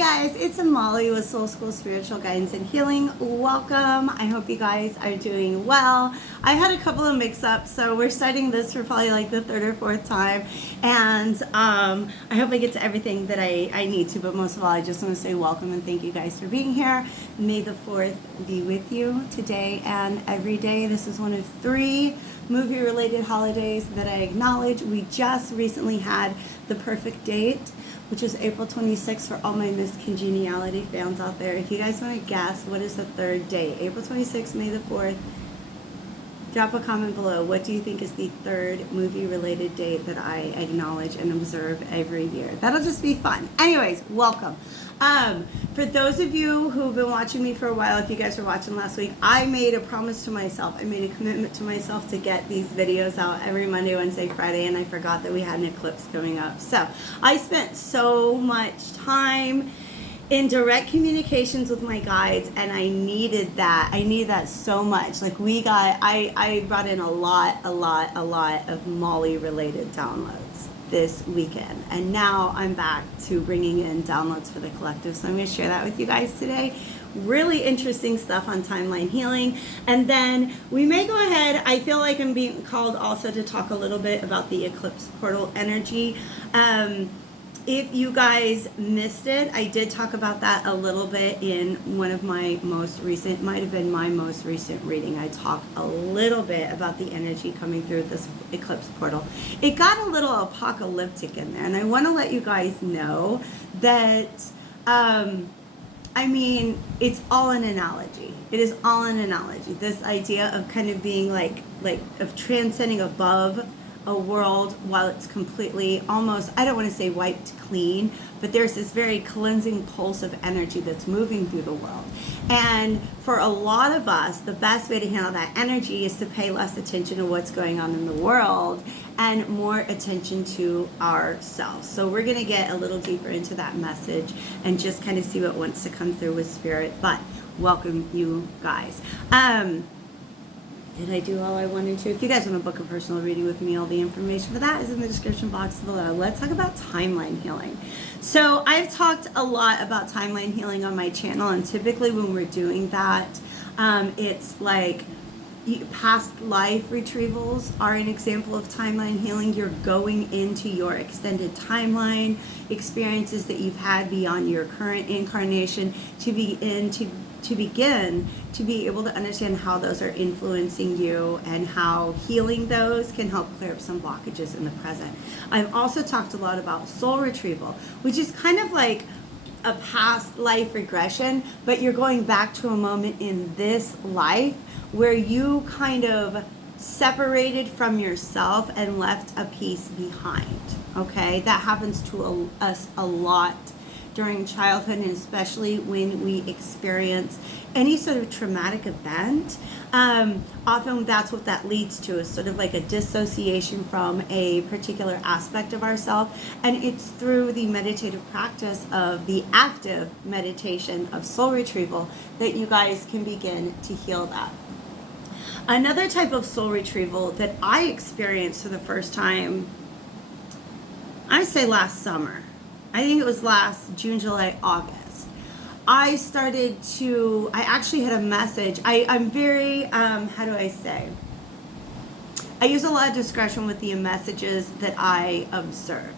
guys, it's Molly with Soul School Spiritual Guidance and Healing. Welcome. I hope you guys are doing well. I've had a couple of mix-ups, so we're starting this for probably like the third or fourth time, and I hope I get to everything that I need to, but most of all, I just want to say welcome and thank you guys for being here. May the 4th be with you today and every day. This is one of 3 movie-related holidays that I acknowledge. We just recently had the perfect date, which is April 26th for all my Miss Congeniality fans out there. If you guys want to guess, what is the third date? April 26th, May the 4th. Drop a comment below. What do you think is the third movie-related date that I acknowledge and observe every year? That'll just be fun. Anyways, welcome. For those of you who've been watching me for a while, if you guys were watching last week, I made a promise to myself. I made a commitment to myself to get these videos out every Monday, Wednesday, Friday, and I forgot that we had an eclipse coming up. So I spent so much time in direct communications with my guides, and I needed that. I needed that so much. Like I brought in a lot of Molly-related downloads this weekend, and now I'm back to bringing in downloads for the collective, so I'm going to share that with you guys today. Really interesting stuff on timeline healing, and then we may go ahead. I feel like I'm being called also to talk a little bit about the eclipse portal energy. If you guys missed it, I did talk about that a little bit in one of my most recent, might have been my most recent reading. I talked a little bit about the energy coming through this eclipse portal. It got a little apocalyptic in there, and I want to let you guys know that, I mean, it's all an analogy. It is all an analogy. This idea of kind of being like of transcending above a world while it's completely almost, I don't want to say wiped clean, but there's this very cleansing pulse of energy that's moving through the world. And for a lot of us, the best way to handle that energy is to pay less attention to what's going on in the world and more attention to ourselves. So we're going to get a little deeper into that message and just kind of see what wants to come through with spirit. But welcome, you guys. Did I do all I wanted to? If you guys want to book a personal reading with me, all the information for that is in the description box below. Let's talk about timeline healing. So I've talked a lot about timeline healing on my channel, and typically when we're doing that, it's like past life retrievals are an example of timeline healing. You're going into your extended timeline, experiences that you've had beyond your current incarnation to begin to be able to understand how those are influencing you and how healing those can help clear up some blockages in the present. I've also talked a lot about soul retrieval, which is kind of like a past life regression, but you're going back to a moment in this life where you kind of separated from yourself and left a piece behind. Okay, that happens to us a lot during childhood, and especially when we experience any sort of traumatic event. Often that's what that leads to, is sort of like a dissociation from a particular aspect of ourselves, and it's through the meditative practice of the active meditation of soul retrieval that you guys can begin to heal that. Another type of soul retrieval that I experienced for the first time, I say last summer. I think it was last June, July, August. I actually had a message. I'm very, how do I say? I use a lot of discretion with the messages that I observe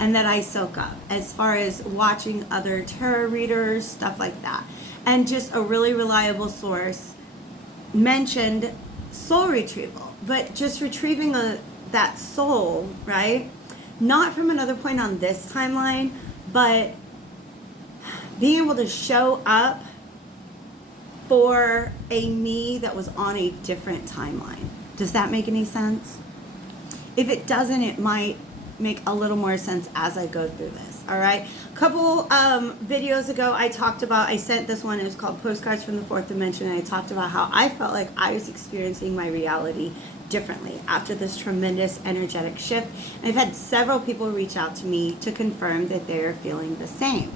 and that I soak up, as far as watching other tarot readers, stuff like that. And just a really reliable source mentioned soul retrieval, but just retrieving that soul, right? Not from another point on this timeline, but being able to show up for a me that was on a different timeline. Does that make any sense? If it doesn't, it might make a little more sense as I go through this. All right. A couple videos ago, I sent this one. It was called Postcards from the Fourth Dimension. And I talked about how I felt like I was experiencing my reality differently after this tremendous energetic shift. And I've had several people reach out to me to confirm that they're feeling the same.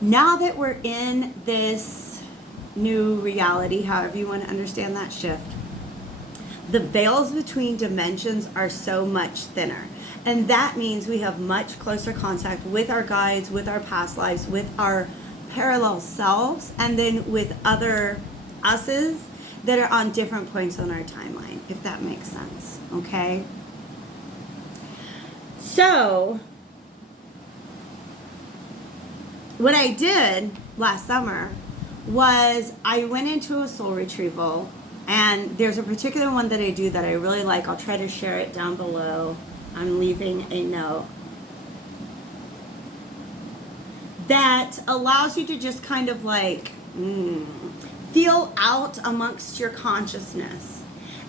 Now that we're in this new reality, however you want to understand that shift, the veils between dimensions are so much thinner. And that means we have much closer contact with our guides, with our past lives, with our parallel selves, and then with other us's that are on different points on our timeline, if that makes sense, okay? So, what I did last summer was I went into a soul retrieval, and there's a particular one that I do that I really like. I'll try to share it down below. I'm leaving a note that allows you to just kind of like feel out amongst your consciousness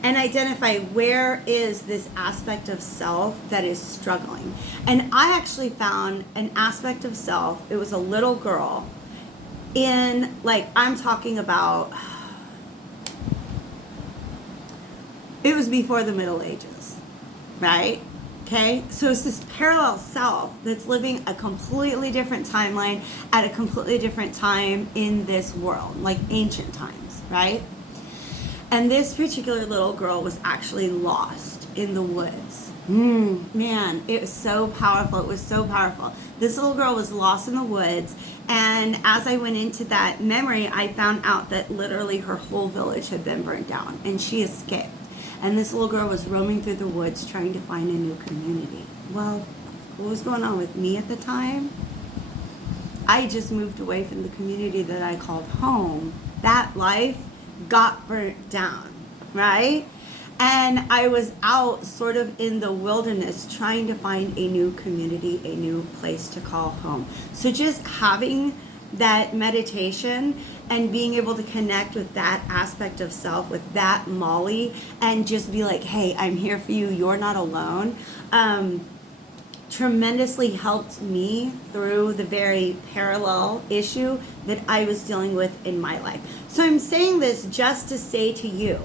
and identify where is this aspect of self that is struggling. And I actually found an aspect of self. It was a little girl in, like, I'm talking about, it was before the Middle Ages, right? Okay, so it's this parallel self that's living a completely different timeline at a completely different time in this world, like ancient times, right? And this particular little girl was actually lost in the woods. Man, it was so powerful. It was so powerful. This little girl was lost in the woods, and as I went into that memory, I found out that literally her whole village had been burnt down, and she escaped. And this little girl was roaming through the woods trying to find a new community. Well, what was going on with me at the time? I just moved away from the community that I called home. That life got burnt down, right? And I was out sort of in the wilderness trying to find a new community, a new place to call home. So just having that meditation and being able to connect with that aspect of self, with that Molly, and just be like, hey, I'm here for you, you're not alone, tremendously helped me through the very parallel issue that I was dealing with in my life. So I'm saying this just to say to you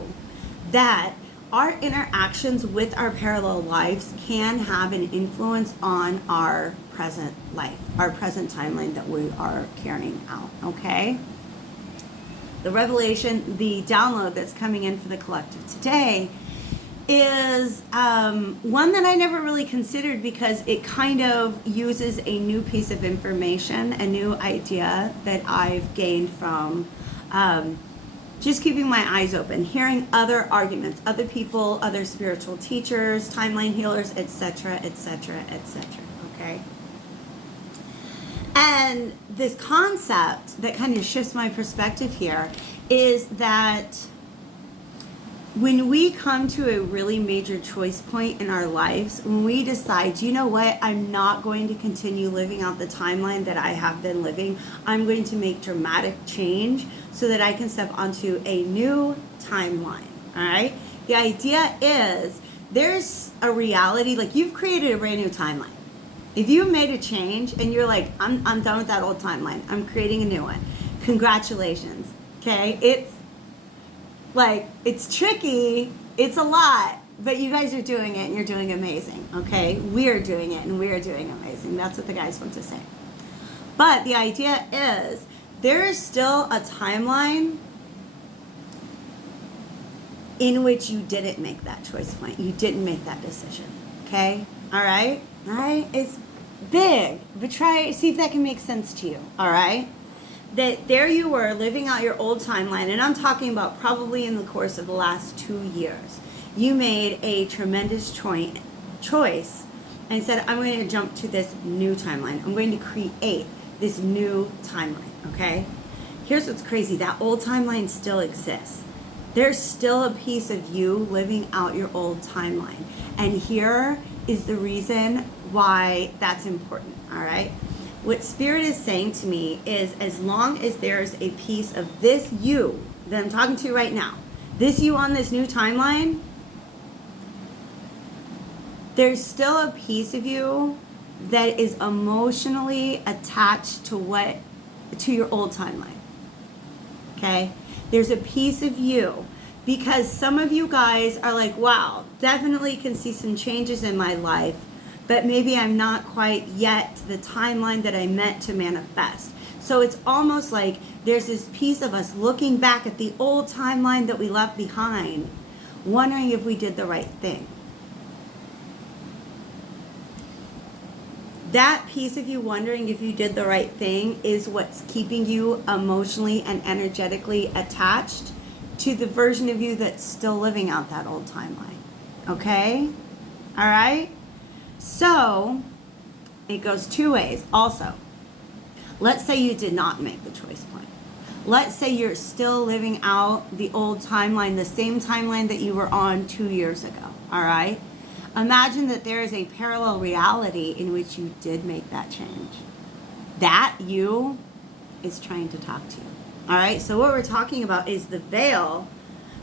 that our interactions with our parallel lives can have an influence on our present life, our present timeline that we are carrying out, okay? The revelation, the download that's coming in for the collective today is one that I never really considered because it kind of uses a new piece of information, a new idea that I've gained from just keeping my eyes open, hearing other arguments, other people, other spiritual teachers, timeline healers, etc., etc., etc., okay? And this concept that kind of shifts my perspective here is that when we come to a really major choice point in our lives, when we decide, you know what, I'm not going to continue living out the timeline that I have been living, I'm going to make dramatic change so that I can step onto a new timeline, all right? The idea is there's a reality, like you've created a brand new timeline. If you made a change and you're like, I'm done with that old timeline, I'm creating a new one, congratulations, okay? It's like, it's tricky, it's a lot, but you guys are doing it and you're doing amazing, okay? We are doing it and we are doing amazing. That's what the guys want to say. But the idea is there is still a timeline in which you didn't make that choice point. You didn't make that decision, okay? All right? All right? It's big, but see if that can make sense to you, all right? That there you were living out your old timeline, and I'm talking about probably in the course of the last 2 years. You made a tremendous choice and said, I'm going to jump to this new timeline. I'm going to create this new timeline, okay? Here's what's crazy. That old timeline still exists. There's still a piece of you living out your old timeline. And here is the reason why that's important, all right? What Spirit is saying to me is as long as there's a piece of this you that I'm talking to right now, this you on this new timeline, there's still a piece of you that is emotionally attached to your old timeline, okay? There's a piece of you because some of you guys are like, wow, definitely can see some changes in my life, but maybe I'm not quite yet to the timeline that I meant to manifest. So it's almost like there's this piece of us looking back at the old timeline that we left behind, wondering if we did the right thing. That piece of you wondering if you did the right thing is what's keeping you emotionally and energetically attached to the version of you that's still living out that old timeline. Okay? All right? So, it goes two ways. Also, let's say you did not make the choice point. Let's say you're still living out the old timeline, the same timeline that you were on 2 years ago. All right? Imagine that there is a parallel reality in which you did make that change. That you is trying to talk to you. All right? So what we're talking about is the veil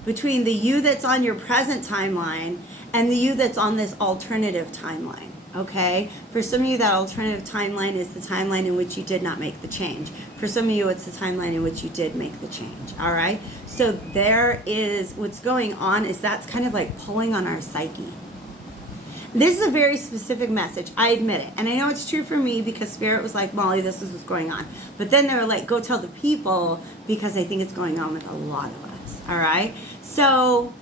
between the you that's on your present timeline and the you that's on this alternative timeline. Okay? For some of you, that alternative timeline is the timeline in which you did not make the change. For some of you, it's the timeline in which you did make the change. All right? So there is, what's going on is that's kind of like pulling on our psyche. This is a very specific message, I admit it. And I know it's true for me because Spirit was like, Molly, this is what's going on. But then they were like, go tell the people, because I think it's going on with a lot of us. All right? So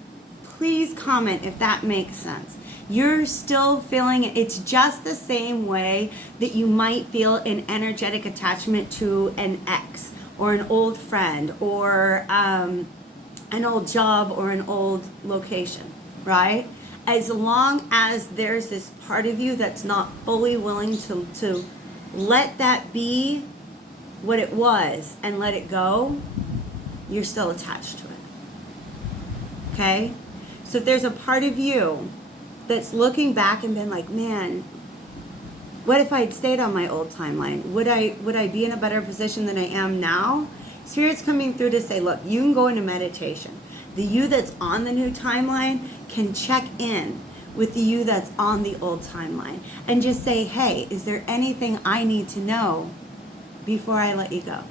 please comment if that makes sense. You're still feeling it. It's just the same way that you might feel an energetic attachment to an ex or an old friend or an old job or an old location, right? As long as there's this part of you that's not fully willing to let that be what it was and let it go, you're still attached to it. Okay? So if there's a part of you that's looking back and been like, man, what if I'd stayed on my old timeline? Would I be in a better position than I am now? Spirit's coming through to say, look, you can go into meditation. The you that's on the new timeline can check in with the you that's on the old timeline and just say, hey, is there anything I need to know before I let you go?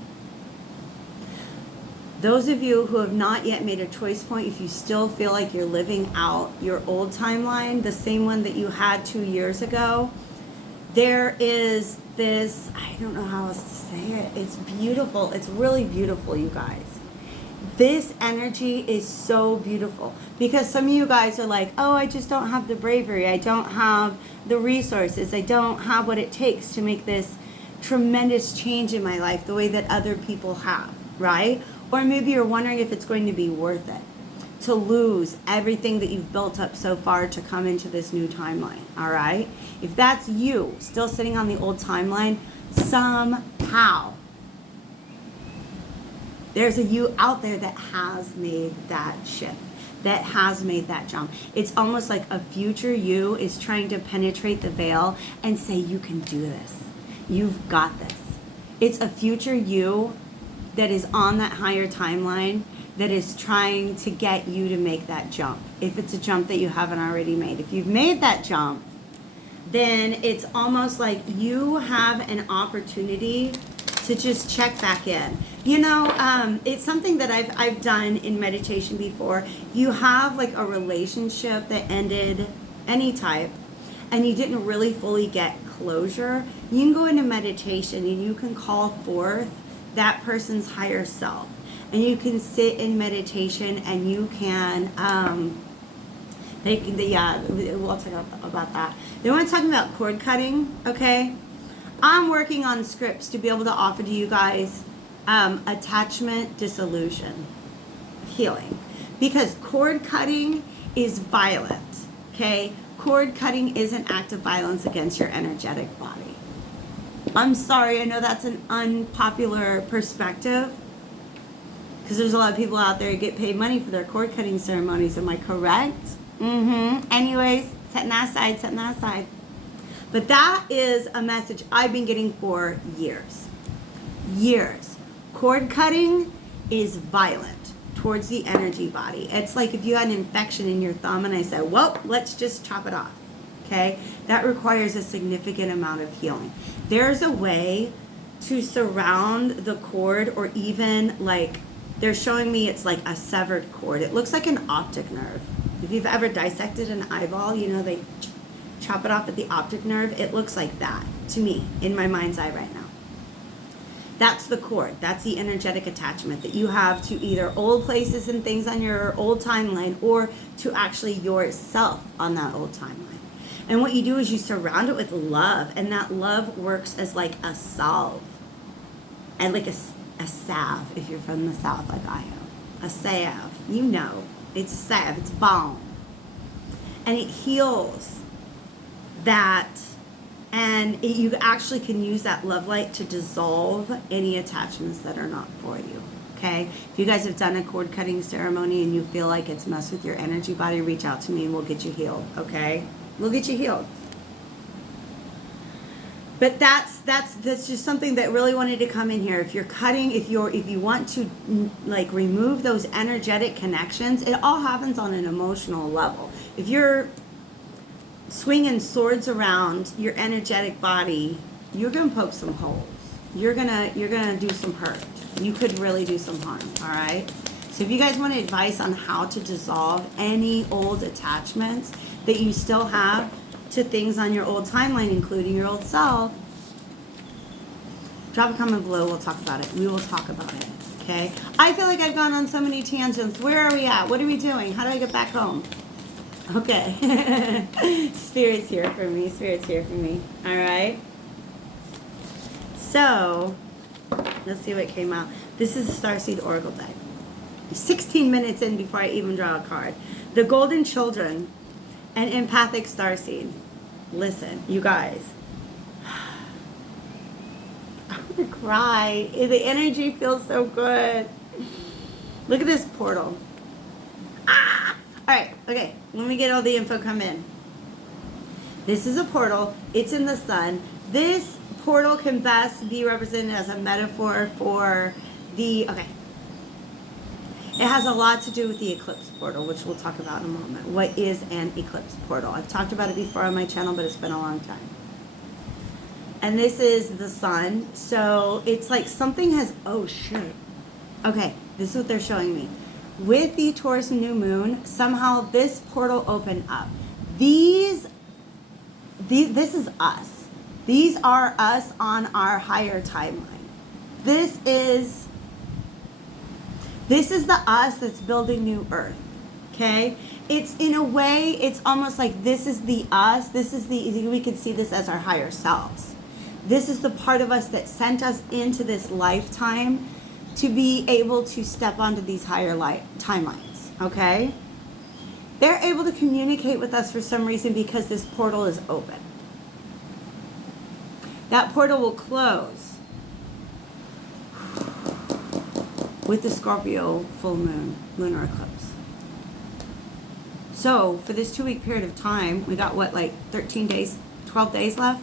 Those of you who have not yet made a choice point, if you still feel like you're living out your old timeline, the same one that you had 2 years ago, there is this, I don't know how else to say it. It's beautiful. It's really beautiful, you guys. This energy is so beautiful because some of you guys are like, oh, I just don't have the bravery. I don't have the resources. I don't have what it takes to make this tremendous change in my life the way that other people have, right? Or maybe you're wondering if it's going to be worth it to lose everything that you've built up so far to come into this new timeline, all right? If that's you still sitting on the old timeline, somehow there's a you out there that has made that shift, that has made that jump. It's almost like a future you is trying to penetrate the veil and say, you can do this. You've got this. It's a future you that is on that higher timeline that is trying to get you to make that jump. If it's a jump that you haven't already made. If you've made that jump, then it's almost like you have an opportunity to just check back in. You know, it's something that I've done in meditation before. You have like a relationship that ended any type and you didn't really fully get closure. You can go into meditation and you can call forth that person's higher self. And you can sit in meditation and you can, we'll talk about that. Then we're talking about cord cutting, okay? I'm working on scripts to be able to offer to you guys attachment dissolution healing, because cord cutting is violent, okay? Cord cutting is an act of violence against your energetic body. I'm sorry, I know that's an unpopular perspective because there's a lot of people out there who get paid money for their cord cutting ceremonies. Am I correct? Anyways, setting that aside. But that is a message I've been getting for years. Cord cutting is violent towards the energy body. It's like if you had an infection in your thumb and I said, well, let's just chop it off. Okay? That requires a significant amount of healing. There's a way to surround the cord, or even like they're showing me it's like a severed cord. It looks like an optic nerve. If you've ever dissected an eyeball, you know, they chop it off at the optic nerve. It looks like that to me in my mind's eye right now. That's the cord. That's the energetic attachment that you have to either old places and things on your old timeline or to actually yourself on that old timeline. And what you do is you surround it with love, and that love works as like a salve, and like a salve if you're from the South like I am. A salve, you know, it's a salve, it's balm. And it heals that, and you actually can use that love light to dissolve any attachments that are not for you. Okay, if you guys have done a cord cutting ceremony and you feel like it's messed with your energy body, reach out to me and we'll get you healed. Okay, we'll get you healed. But that's just something that really wanted to come in here. If you're cutting, if you want to like remove those energetic connections, it all happens on an emotional level. If you're swinging swords around your energetic body, you're gonna poke some holes. You're gonna do some hurt. You could really do some harm. All right. So if you guys want advice on how to dissolve any old attachments that you still have to things on your old timeline, including your old self, drop a comment below. We'll talk about it. We will talk about it. Okay. I feel like I've gone on so many tangents. Where are we at? What are we doing? How do I get back home? Okay. Spirit's here for me. Spirit's here for me. All right. So let's see what came out. This is a Starseed Oracle deck. 16 minutes in before I even draw a card. The Golden Children and Empathic Starseed. Listen, you guys. I'm gonna cry. The energy feels so good. Look at this portal. Ah! Alright, okay. Let me get all the info come in. This is a portal. It's in the sun. This portal can best be represented as a metaphor for the, okay. It has a lot to do with the eclipse portal, which we'll talk about in a moment. What is an eclipse portal? I've talked about it before on my channel, but it's been a long time. And this is the sun. So it's like something has, oh shit. Okay, this is what they're showing me. With the Taurus new moon, somehow this portal opened up. This is us. These are us on our higher timeline. This is the us that's building new earth. Okay? It's in a way, it's almost like this is the us. We can see this as our higher selves. This is the part of us that sent us into this lifetime to be able to step onto these higher timelines. Okay? They're able to communicate with us for some reason because this portal is open. That portal will close with the Scorpio full moon, lunar eclipse. So for this 2-week period of time, we got what, like 13 days, 12 days left?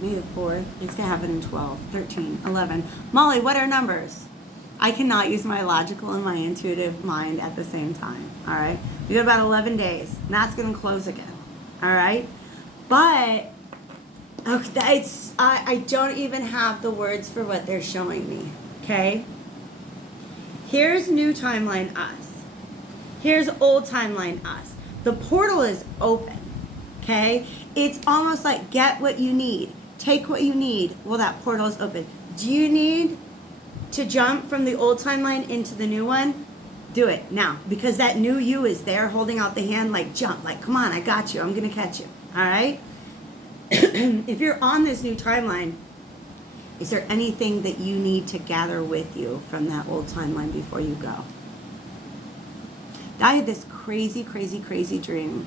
May the 4th. It's going to happen in 12, 13, 11. Molly, what are numbers? I cannot use my logical and my intuitive mind at the same time. All right. We got about 11 days. And that's going to close again. All right. But okay, I don't even have the words for what they're showing me. Okay. Here's new timeline us. Here's old timeline us. The portal is open. Okay. It's almost like get what you need. Take what you need. Well, that portal is open. Do you need to jump from the old timeline into the new one? Do it now, because that new you is there holding out the hand like jump, like come on, I got you, I'm gonna catch you. All right. If you're on this new timeline, is there anything that you need to gather with you from that old timeline before you go? I had this crazy dream.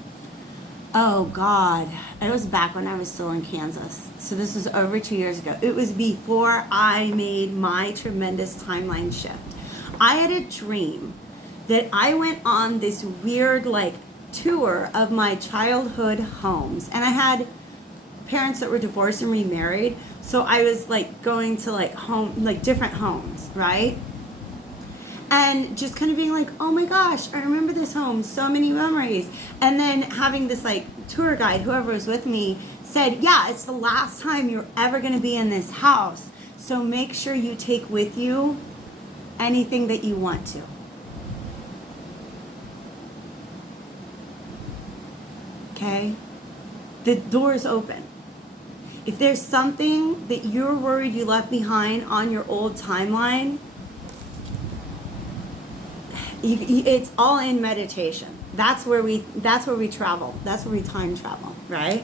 Oh God, it was back when I was still in Kansas. So this was over 2 years ago. It was before I made my tremendous timeline shift. I had a dream that I went on this weird like tour of my childhood homes, and I had parents that were divorced and remarried. So I was like going to like different homes, right? And just kind of being like, oh my gosh, I remember this home, so many memories. And then having this like tour guide, whoever was with me, said, yeah, it's the last time you're ever going to be in this house. So make sure you take with you anything that you want to. Okay? The door is open. If there's something that you're worried you left behind on your old timeline, it's all in meditation. That's where we travel. That's where we time travel, right?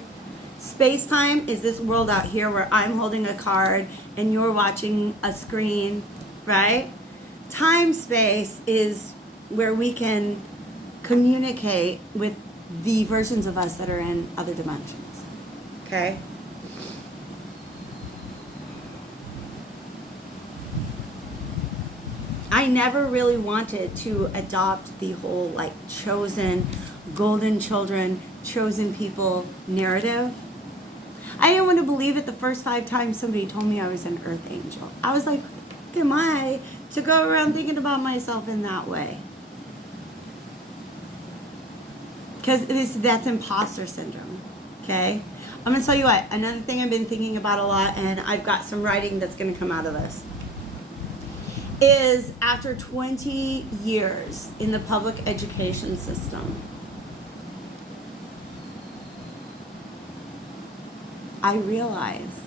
Space-time is this world out here where I'm holding a card and you're watching a screen, right? Time-space is where we can communicate with the versions of us that are in other dimensions, okay? I never really wanted to adopt the whole like chosen, golden children, chosen people narrative. I didn't want to believe it the first 5 times somebody told me I was an earth angel. I was like, who am I to go around thinking about myself in that way? Because that's imposter syndrome, okay? I'm going to tell you what, another thing I've been thinking about a lot, and I've got some writing that's going to come out of this, is after 20 years in the public education system, I realize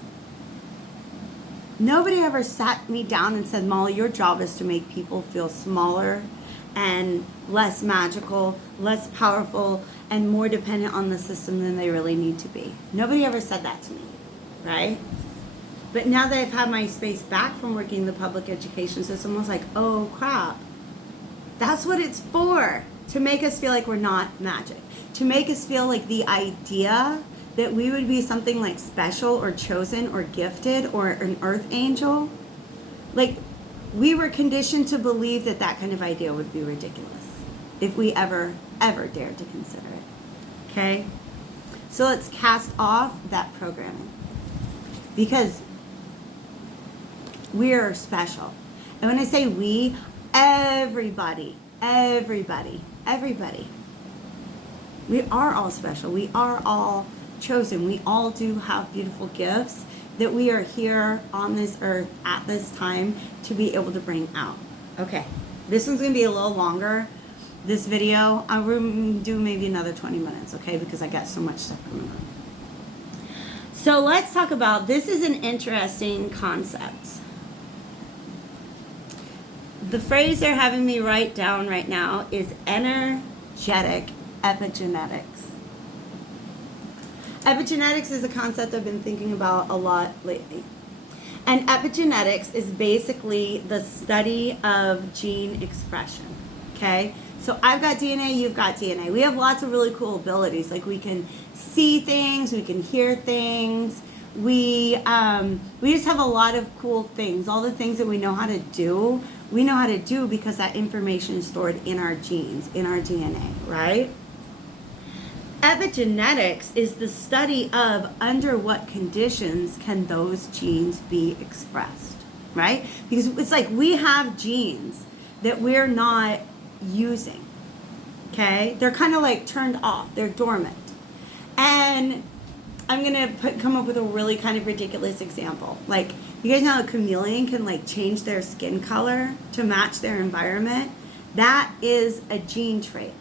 nobody ever sat me down and said, Molly, your job is to make people feel smaller and less magical, less powerful, and more dependent on the system than they really need to be. Nobody ever said that to me, right? But now that I've had my space back from working in the public education system, I was like, oh crap, that's what it's for, to make us feel like we're not magic, to make us feel like the idea that we would be something like special or chosen or gifted or an earth angel. Like, we were conditioned to believe that that kind of idea would be ridiculous if we ever dared to consider it, okay? So let's cast off that programming, because we are special. And when I say we, everybody. We are all special. We are all chosen. We all do have beautiful gifts that we are here on this earth at this time to be able to bring out. Okay, this one's gonna be a little longer. This video, I will do maybe another 20 minutes, okay? Because I got so much stuff going on. So let's talk about, this is an interesting concept. The phrase they're having me write down right now is energetic epigenetics. Epigenetics is a concept I've been thinking about a lot lately. And epigenetics is basically the study of gene expression, okay? So I've got DNA, you've got DNA. We have lots of really cool abilities. Like, we can see things, we can hear things. We just have a lot of cool things. All the things that we know how to do, we know how to do because that information is stored in our genes, in our DNA, right? Epigenetics is the study of under what conditions can those genes be expressed, right? Because it's like we have genes that we're not using, okay? They're kind of like turned off, they're dormant. And I'm gonna come up with a really kind of ridiculous example. Like, you guys know a chameleon can like change their skin color to match their environment? That is a gene trait.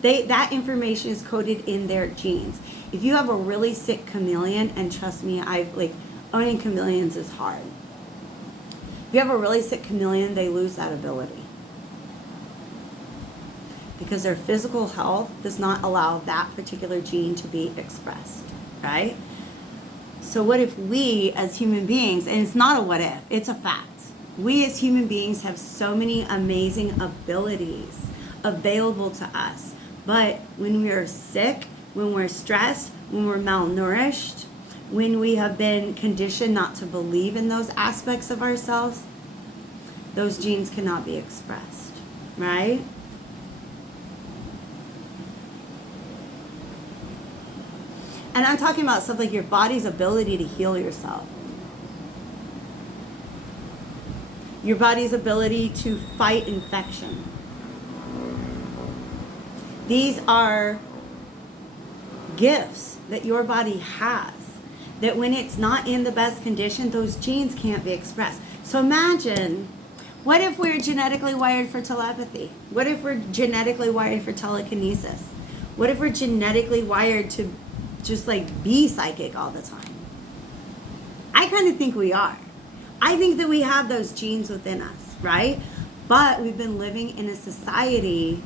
That information is coded in their genes. If you have a really sick chameleon, and trust me, owning chameleons is hard. If you have a really sick chameleon, they lose that ability, because their physical health does not allow that particular gene to be expressed, right? So what if we as human beings, and it's not a what if, it's a fact, we as human beings have so many amazing abilities available to us. But when we are sick, when we're stressed, when we're malnourished, when we have been conditioned not to believe in those aspects of ourselves, those genes cannot be expressed, right? And I'm talking about stuff like your body's ability to heal yourself. Your body's ability to fight infection. These are gifts that your body has, that when it's not in the best condition, those genes can't be expressed. So imagine, what if we're genetically wired for telepathy? What if we're genetically wired for telekinesis? What if we're genetically wired to just like be psychic all the time? I kind of think we are. I think that we have those genes within us, right? But we've been living in a society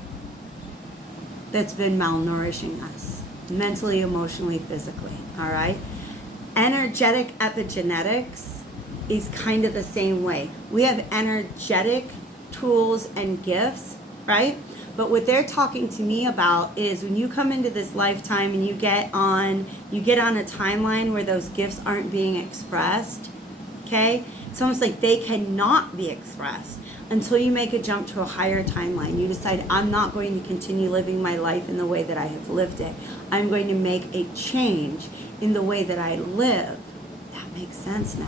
that's been malnourishing us mentally, emotionally, physically. All right. Energetic epigenetics is kind of the same way. We have energetic tools and gifts, right? But what they're talking to me about is when you come into this lifetime and you get on a timeline where those gifts aren't being expressed, okay? It's almost like they cannot be expressed until you make a jump to a higher timeline. You decide, I'm not going to continue living my life in the way that I have lived it. I'm going to make a change in the way that I live. That makes sense now.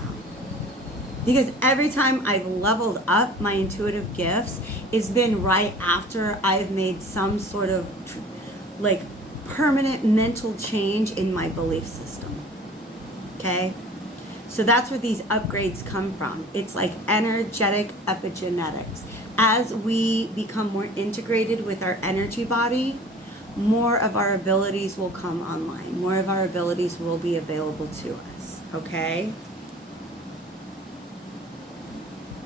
Because every time I've leveled up my intuitive gifts, it's been right after I've made some sort of like permanent mental change in my belief system. Okay? So that's where these upgrades come from. It's like energetic epigenetics. As we become more integrated with our energy body, more of our abilities will come online. More of our abilities will be available to us. Okay?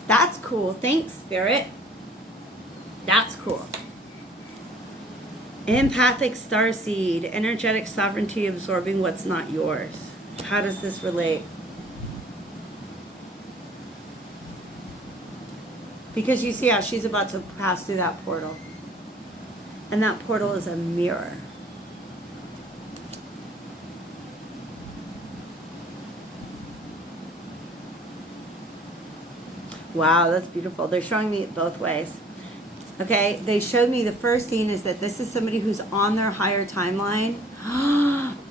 That's cool. Thanks, Spirit. That's cool. Empathic starseed, energetic sovereignty, absorbing what's not yours. How does this relate? Because you see how she's about to pass through that portal. And that portal is a mirror. Wow, that's beautiful. They're showing me it both ways. Okay, they showed me the first scene is that this is somebody who's on their higher timeline.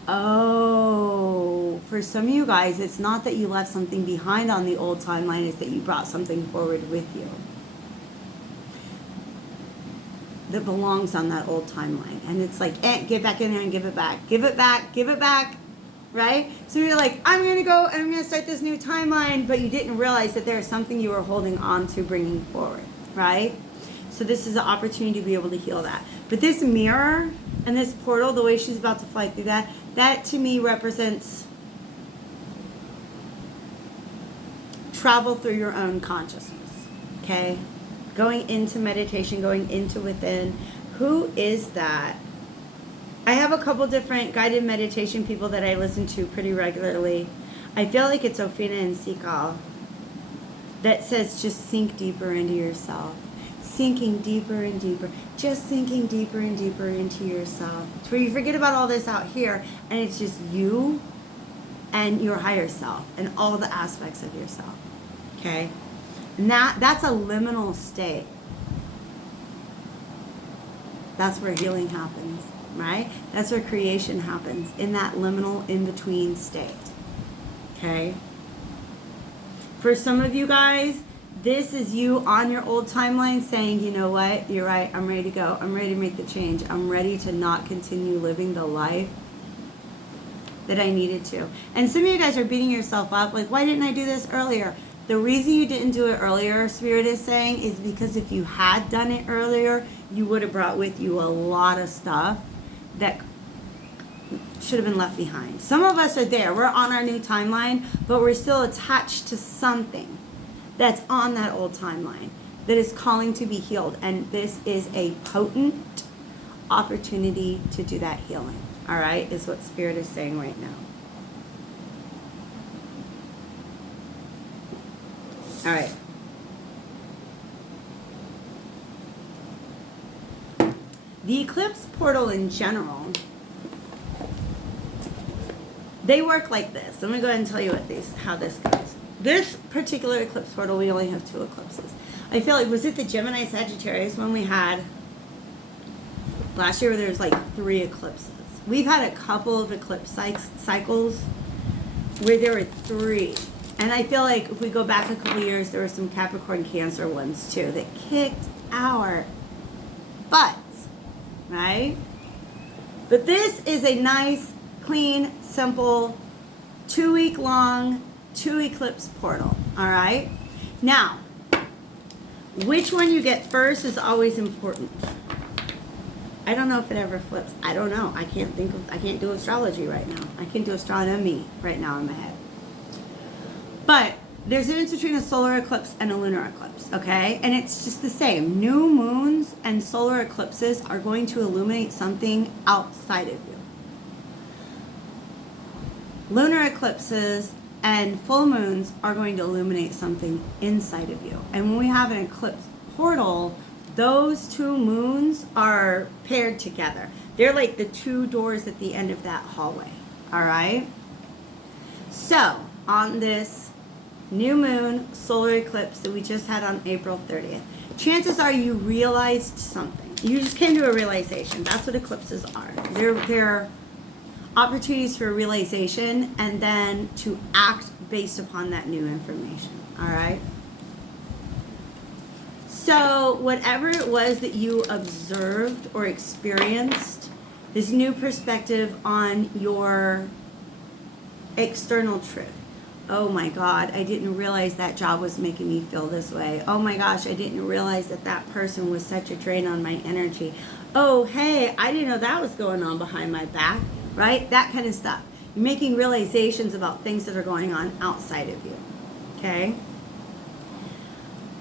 Oh, for some of you guys, it's not that you left something behind on the old timeline, it's that you brought something forward with you that belongs on that old timeline. And it's like, get back in there and give it back. Give it back, give it back. Right? So you're like, I'm going to go and I'm going to start this new timeline, but you didn't realize that there's something you were holding on to bringing forward, right? So this is an opportunity to be able to heal that. But this mirror and this portal, the way she's about to fly through that to me represents travel through your own consciousness, okay? Going into meditation, going into within. Who is that? I have a couple different guided meditation people that I listen to pretty regularly. I feel like it's Ophina and Sikal that says just sink deeper into yourself. Sinking deeper and deeper. Just sinking deeper and deeper into yourself. It's where you forget about all this out here and it's just you and your higher self and all the aspects of yourself. Okay? And that's a liminal state. That's where healing happens. Right? That's where creation happens, in that liminal in-between state. Okay? For some of you guys, this is you on your old timeline saying, you know what, you're right, I'm ready to go. I'm ready to make the change. I'm ready to not continue living the life that I needed to. And some of you guys are beating yourself up, like, why didn't I do this earlier? The reason you didn't do it earlier, Spirit is saying, is because if you had done it earlier, you would have brought with you a lot of stuff that should have been left behind. Some of us are there. We're on our new timeline, but we're still attached to something that's on that old timeline that is calling to be healed. And this is a potent opportunity to do that healing. All right, is what Spirit is saying right now. All right. The Eclipse portal in general, they work like this. I'm going to go ahead and tell you how this goes. This particular Eclipse portal, we only have 2 eclipses. I feel like, was it the Gemini Sagittarius one we had last year where there was like 3 eclipses? We've had a couple of eclipse cycles where there were 3. And I feel like if we go back a couple years, there were some Capricorn Cancer ones too that kicked our butts, right? But this is a nice, clean, simple, 2-week long, 2 eclipse portal, all right? Now, which one you get first is always important. I don't know if it ever flips. I don't know. I can't do astrology right now. I can do astronomy right now in my head. But there's a difference between a solar eclipse and a lunar eclipse, okay? And it's just the same. New moons and solar eclipses are going to illuminate something outside of you. Lunar eclipses and full moons are going to illuminate something inside of you. And when we have an eclipse portal, those two moons are paired together. They're like the two doors at the end of that hallway, all right? So, on this new moon solar eclipse that we just had on April 30th, chances are you realized something. You just came to a realization. That's what eclipses are. They're opportunities for realization and then to act based upon that new information, all right? So whatever it was that you observed or experienced, this new perspective on your external truth. Oh my God, I didn't realize that job was making me feel this way. Oh my gosh, I didn't realize that that person was such a drain on my energy. Oh, hey, I didn't know that was going on behind my back, right? That kind of stuff. You're making realizations about things that are going on outside of you, okay?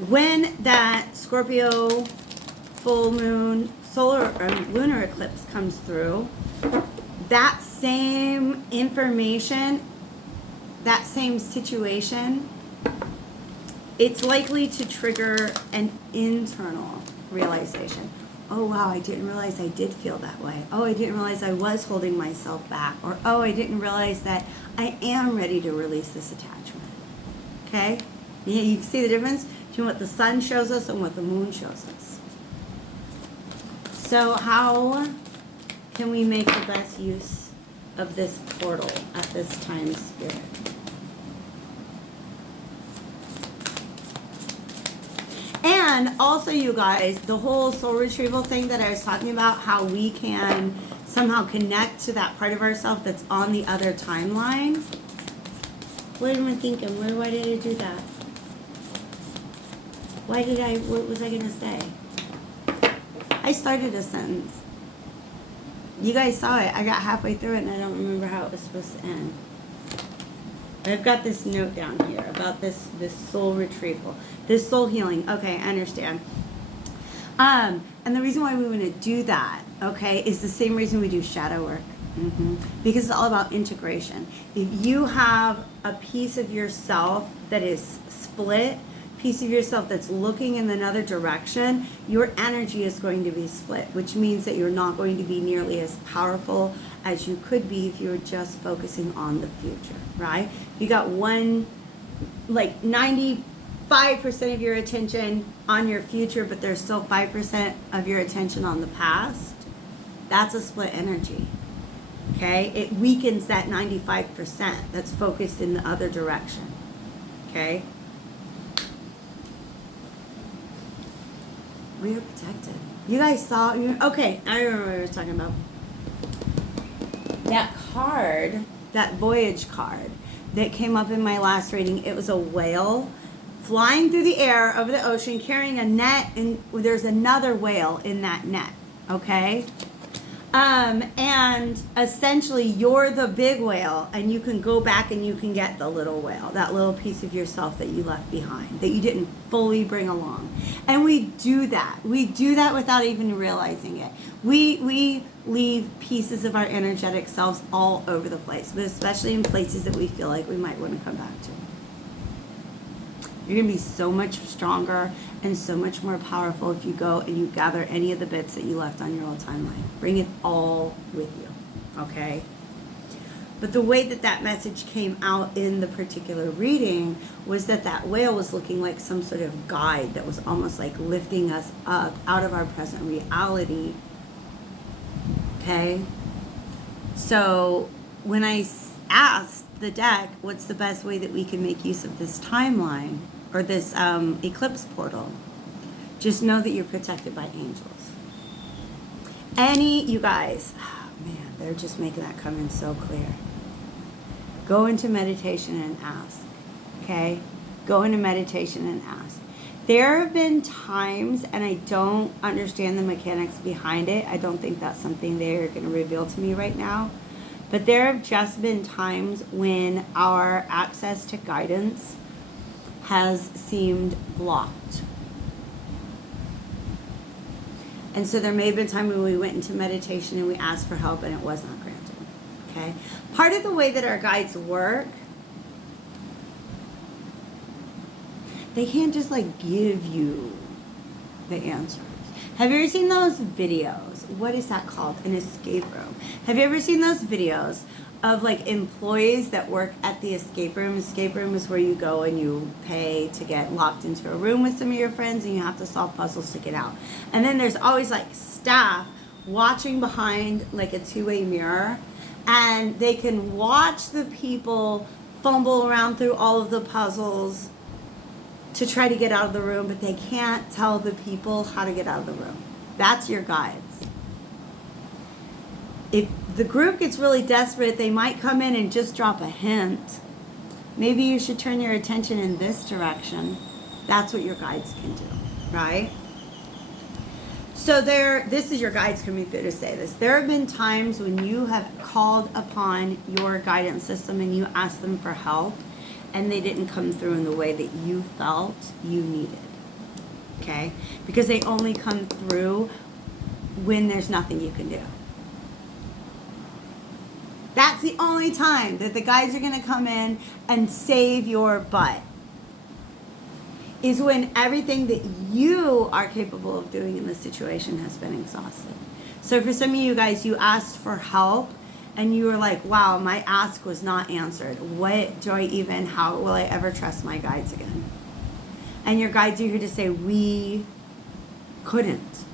When that Scorpio full moon solar or lunar eclipse comes through, that same information, that same situation, it's likely to trigger an internal realization. Oh wow, I didn't realize I did feel that way. Oh, I didn't realize I was holding myself back. Or oh, I didn't realize that I am ready to release this attachment. Okay? You see the difference between what the sun shows us and what the moon shows us. So how can we make the best use of this portal at this time, Spirit? And also, you guys, the whole soul retrieval thing that I was talking about, how we can somehow connect to that part of ourselves that's on the other timeline. What am I thinking? Why did I do that? What was I going to say? I started a sentence. You guys saw it. I got halfway through it and I don't remember how it was supposed to end. I've got this note down here about this soul retrieval, this soul healing. Okay, I understand. And the reason why we want to do that, okay, is the same reason we do shadow work. Because it's all about integration. If you have a piece of yourself that is split, piece of yourself that's looking in another direction, your energy is going to be split, which means that you're not going to be nearly as powerful as you could be if you were just focusing on the future, right? You got 95% of your attention on your future, but there's still 5% of your attention on the past. That's a split energy, okay? It weakens that 95% that's focused in the other direction, okay? We are protected. You guys saw, okay, I remember what I was talking about. That card, that voyage card that came up in my last reading, it was a whale flying through the air over the ocean carrying a net, and there's another whale in that net, okay? And essentially you're the big whale and you can go back and you can get the little whale, that little piece of yourself that you left behind, that you didn't fully bring along. And we do that. We do that without even realizing it. We leave pieces of our energetic selves all over the place, but especially in places that we feel like we might want to come back to. You're going to be so much stronger and so much more powerful if you go and you gather any of the bits that you left on your old timeline. Bring it all with you, okay? But the way that that message came out in the particular reading was that that whale was looking like some sort of guide that was almost like lifting us up out of our present reality, okay? So when I asked the deck, what's the best way that we can make use of this timeline or this eclipse portal? Just know that you're protected by angels. You guys, man, they're just making that come in so clear. Go into meditation and ask, okay? Go into meditation and ask. There have been times, and I don't understand the mechanics behind it. I don't think that's something they're going to reveal to me right now. But there have just been times when our access to guidance has seemed blocked. And so there may have been time when we went into meditation and we asked for help and it was not granted. Okay? Part of the way that our guides work, they can't just like give you the answers. Have you ever seen those videos? What is that called? An escape room. Have you ever seen those videos of like employees that work at the escape room? Escape room is where you go and you pay to get locked into a room with some of your friends and you have to solve puzzles to get out. And then there's always like staff watching behind like a two-way mirror, and they can watch the people fumble around through all of the puzzles to try to get out of the room, but they can't tell the people how to get out of the room. That's your guides. If the group gets really desperate, they might come in and just drop a hint. Maybe you should turn your attention in this direction. That's what your guides can do, right? So this is your guides coming through to say this. There have been times when you have called upon your guidance system and you asked them for help, and they didn't come through in the way that you felt you needed, okay? Because they only come through when there's nothing you can do. That's the only time that the guides are going to come in and save your butt, is when everything that you are capable of doing in the situation has been exhausted. So for some of you guys, you asked for help and you were like, wow, my ask was not answered. How will I ever trust my guides again? And your guides are here to say, we couldn't.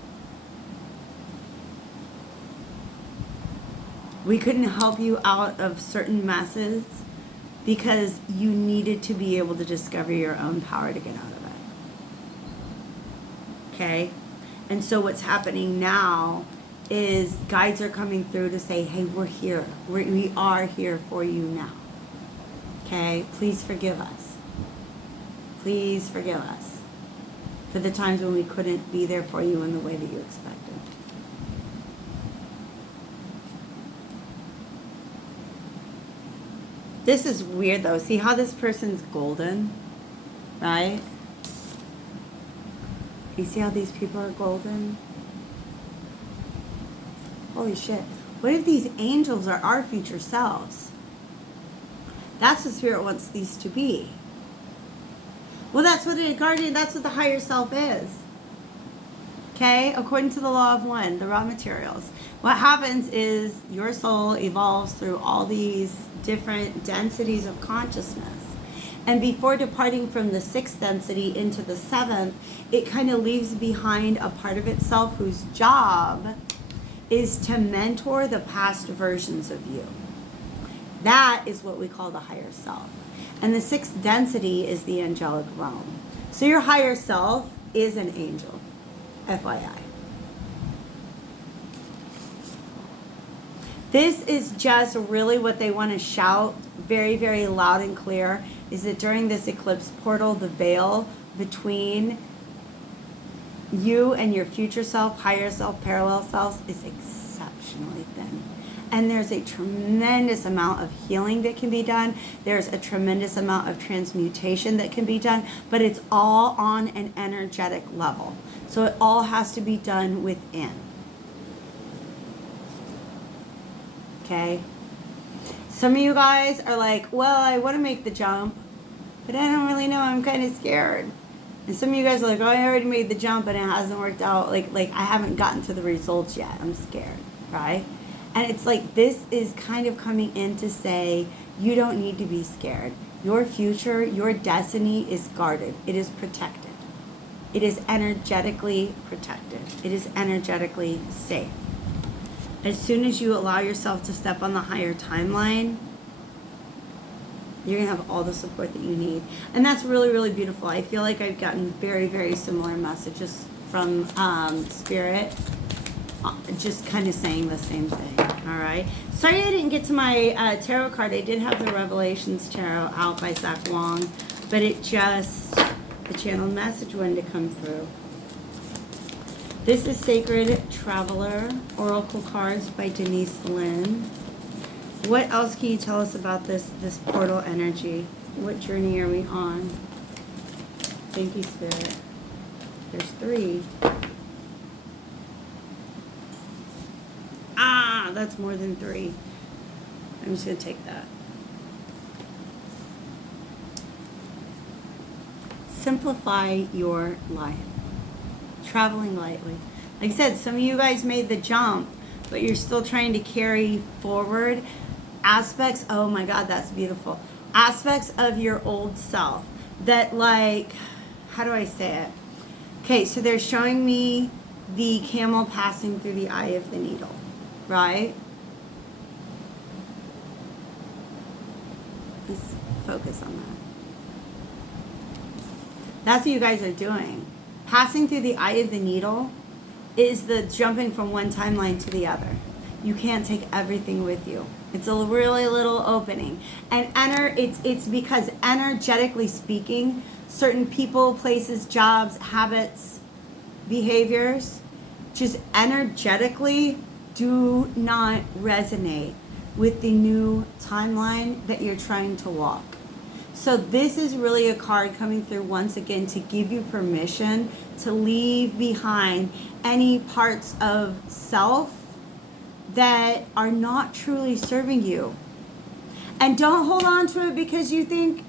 We couldn't help you out of certain messes because you needed to be able to discover your own power to get out of it. Okay? And so what's happening now is guides are coming through to say, hey, we're here. We are here for you now. Okay? Please forgive us. Please forgive us for the times when we couldn't be there for you in the way that you expected. This is weird though. See how this person's golden? Right? You see how these people are golden? Holy shit. What if these angels are our future selves? That's what Spirit wants these to be. Well, that's what the higher self is. Okay? According to the law of one, the raw materials. What happens is your soul evolves through all these different densities of consciousness. And before departing from the 6th density into the 7th, it kind of leaves behind a part of itself whose job is to mentor the past versions of you. That is what we call the higher self. And the 6th density is the angelic realm. So your higher self is an angel, FYI. This is just really what they want to shout very, very loud and clear, is that during this eclipse portal, the veil between you and your future self, higher self, parallel selves is exceptionally thin. And there's a tremendous amount of healing that can be done. There's a tremendous amount of transmutation that can be done, but it's all on an energetic level. So it all has to be done within. Okay? Some of you guys are like, well, I want to make the jump, but I don't really know. I'm kind of scared. And some of you guys are like, oh, I already made the jump and it hasn't worked out. Like I haven't gotten to the results yet. I'm scared, right? And it's like, this is kind of coming in to say, you don't need to be scared. Your future, your destiny is guarded. It is protected. It is energetically protected. It is energetically safe. As soon as you allow yourself to step on the higher timeline, you're going to have all the support that you need. And that's really, really beautiful. I feel like I've gotten very, very similar messages from Spirit, just kind of saying the same thing. All right. Sorry I didn't get to my tarot card. I did have the Revelations Tarot out by Zach Wong, but the channeled message wanted to come through. This is Sacred Traveler, Oracle Cards by Denise Lynn. What else can you tell us about this portal energy? What journey are we on? Thank you, Spirit. There's 3. Ah, that's more than 3. I'm just going to take that. Simplify your life. Traveling lightly. Like I said, some of you guys made the jump, but you're still trying to carry forward aspects. Oh my God, that's beautiful. Aspects of your old self that, like, how do I say it? Okay, so they're showing me the camel passing through the eye of the needle, right? Let's focus on that. That's what you guys are doing. Passing through the eye of the needle is the jumping from one timeline to the other. You can't take everything with you. It's a really little opening. And it's because energetically speaking, certain people, places, jobs, habits, behaviors, just energetically do not resonate with the new timeline that you're trying to walk. So this is really a card coming through once again to give you permission to leave behind any parts of self that are not truly serving you. And don't hold on to it because you think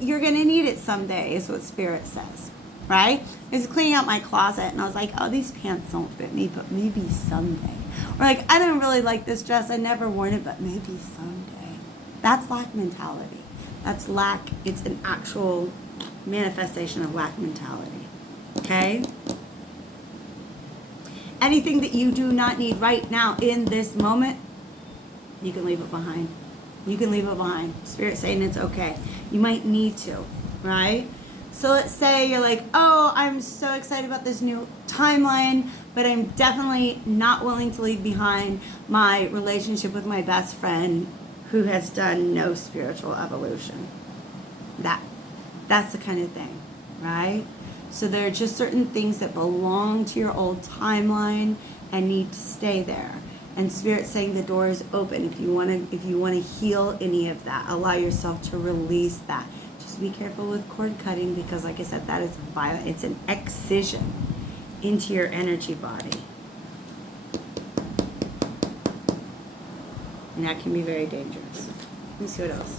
you're going to need it someday, is what Spirit says, right? I was cleaning out my closet and I was like, oh, these pants don't fit me, but maybe someday. Or like, I don't really like this dress. I never worn it, but maybe someday. That's lack mentality. That's lack. It's an actual manifestation of lack mentality. Okay? Anything that you do not need right now in this moment, you can leave it behind. You can leave it behind. Spirit's saying it's okay. You might need to, right? So let's say you're like, oh, I'm so excited about this new timeline, but I'm definitely not willing to leave behind my relationship with my best friend who has done no spiritual evolution. That's the kind of thing, right? So there are just certain things that belong to your old timeline and need to stay there. And Spirit's saying the door is open if you want to heal any of that. Allow yourself to release that. Just be careful with cord cutting because, like I said, that is violent. It's an excision into your energy body. And that can be very dangerous. Let me see what else.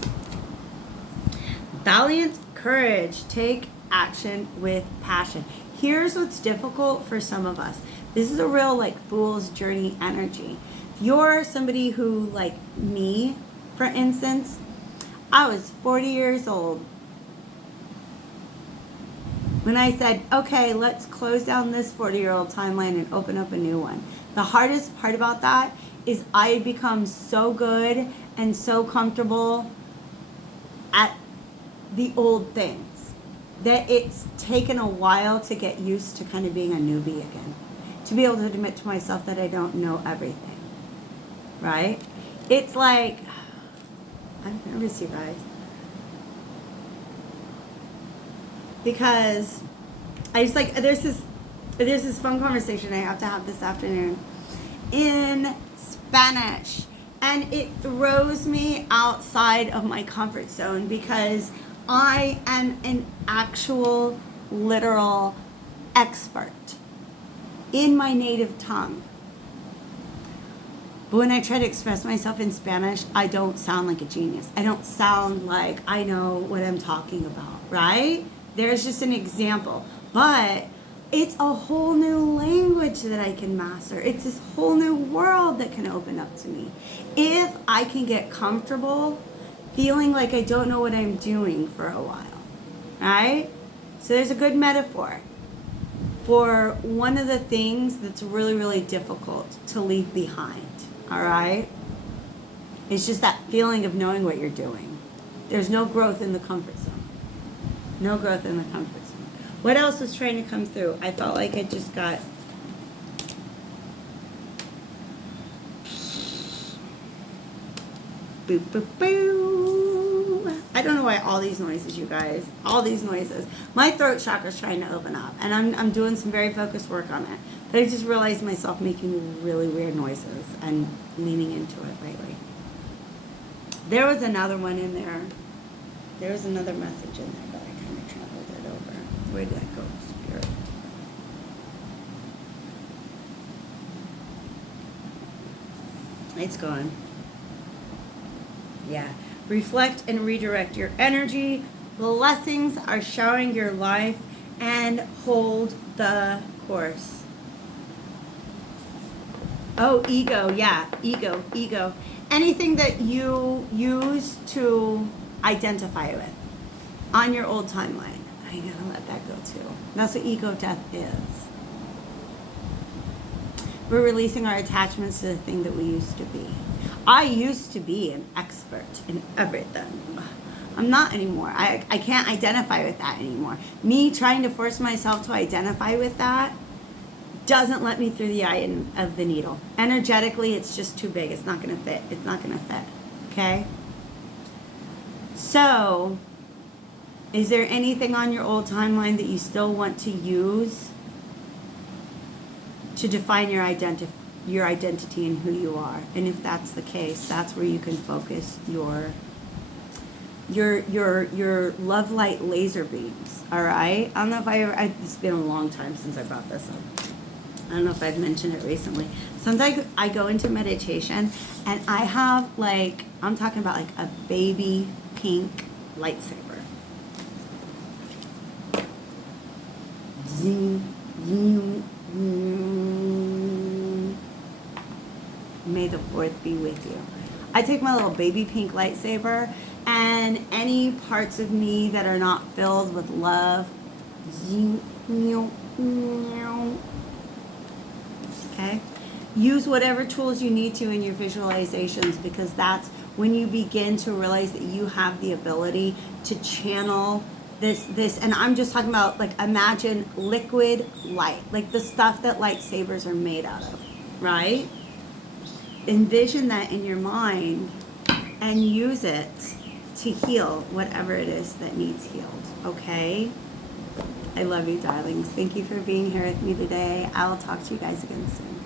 Valiant courage. Take action with passion. Here's what's difficult for some of us. This is a real like fool's journey energy. If you're somebody who, like me, for instance, I was 40 years old when I said, okay, let's close down this 40-year-old timeline and open up a new one. The hardest part about that is I had become so good and so comfortable at the old things that it's taken a while to get used to kind of being a newbie again. To be able to admit to myself that I don't know everything, right? It's like, I'm nervous, you guys. Because I just like, there's this phone conversation I have to have this afternoon in Spanish. And it throws me outside of my comfort zone because I am an actual, literal expert in my native tongue. But when I try to express myself in Spanish, I don't sound like a genius. I don't sound like I know what I'm talking about, right? There's just an example. But it's a whole new language that I can master. It's this whole new world that can open up to me. If I can get comfortable feeling like I don't know what I'm doing for a while, right? So there's a good metaphor for one of the things that's really, really difficult to leave behind, all right? It's just that feeling of knowing what you're doing. There's no growth in the comfort zone. No growth in the comfort zone. What else was trying to come through? I felt like I just got... Boop, boop, boo. I don't know why all these noises, you guys. All these noises. My throat chakra's trying to open up. And I'm doing some very focused work on it. But I just realized myself making really weird noises and leaning into it lately. There was another one in there. There was another message in there, but I kind of traveled it over. Where did that go, Spirit? It's gone. Yeah. Reflect and redirect your energy. Blessings are showering your life, and hold the course. Oh, ego. Yeah. Ego. Anything that you use to identify with on your old timeline. I gotta let that go too. That's what ego death is. We're releasing our attachments to the thing that we used to be. I used to be an expert in everything. I'm not anymore. I can't identify with that anymore. Me trying to force myself to identify with that doesn't let me through the eye of the needle. Energetically, it's just too big. It's not going to fit. It's not going to fit. Okay? So, is there anything on your old timeline that you still want to use to define your identity and who you are? And if that's the case, that's where you can focus your love light laser beams. All right? I don't know if it's been a long time since I brought this up. I don't know if I've mentioned it recently. Sometimes I go into meditation and I have I'm talking about a baby pink lightsaber. Zoom, zoom, zoom. May the 4th be with you. I take my little baby pink lightsaber, and any parts of me that are not filled with love, okay? Use whatever tools you need to in your visualizations, because that's when you begin to realize that you have the ability to channel this, and I'm just talking about imagine liquid light, the stuff that lightsabers are made out of, right? Envision that in your mind and use it to heal whatever it is that needs healed, okay? I love you, darlings. Thank you for being here with me today. I'll talk to you guys again soon.